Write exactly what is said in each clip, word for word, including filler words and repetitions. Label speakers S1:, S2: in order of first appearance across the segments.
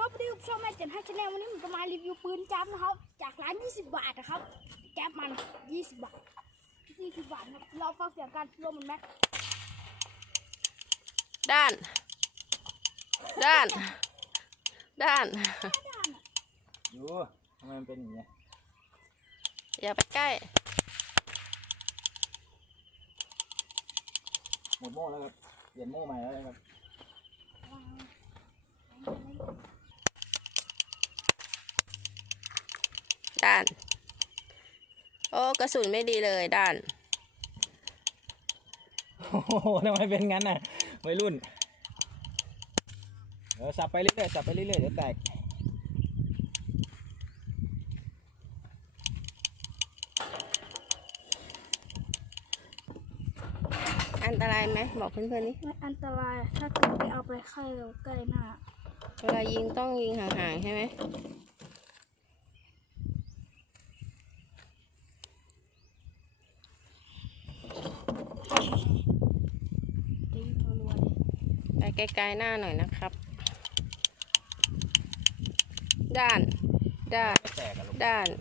S1: วันนี้ผมชอบแม่เจ็ดให้ชแนลวันนี้ผมจะมารีวิวปืนจับนะครับจากร้านยี่สิบบาทนะครับแก๊ปมันยี่สิบบาทยี่สิบบาทครับเราฟังเสียงการร่วมมันไหม
S2: ด้านด้านด้าน
S3: อยู่ทำไมมันเป็นอย่างนี้
S2: อย่าไปใกล้
S3: หมดโม่แล้วครับเปลี่ยนโม่ใหม่แล้วครับ
S2: ด้านโอ้กระสุนไม่ดีเลยด้าน
S3: โอ้โหทำไมเป็นงั้นน่ะวัยรุ่นเดี๋ยวสับไปเรื่อยๆสับไปเรื่อยๆเดี๋ยวแตก
S2: อันตรายไหมบอกเพื่อนๆนี่
S1: ไม่อันตรายถ้าเกิดไปเอาไปใกล้ใกล้หน้า
S2: เวลายิงต้องยิงห่างๆใช่ไหมไปไกลๆหน้าหน่อยนะครับด้านด้านด้าน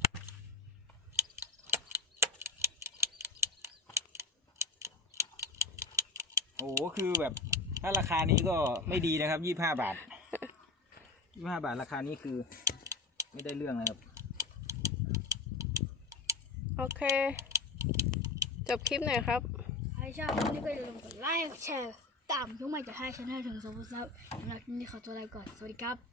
S3: โอ้โหคือแบบถ้าราคานี้ก็ไม่ดีนะครับยี่สิบห้าบาทยี่สิบห้าบาทราคานี้คือไม่ได้เรื่องนะครับ
S2: โอเคจบคลิปหน่อยครับ
S1: ใครชอบวันนี้ก็อย่าลืมกดไลค์แชร์ตามช่องใหม่จะให้ชแนลถึงสองพันซับสำหรับที่นี่ขอตัวลาไปก่อนสวัสดีครับ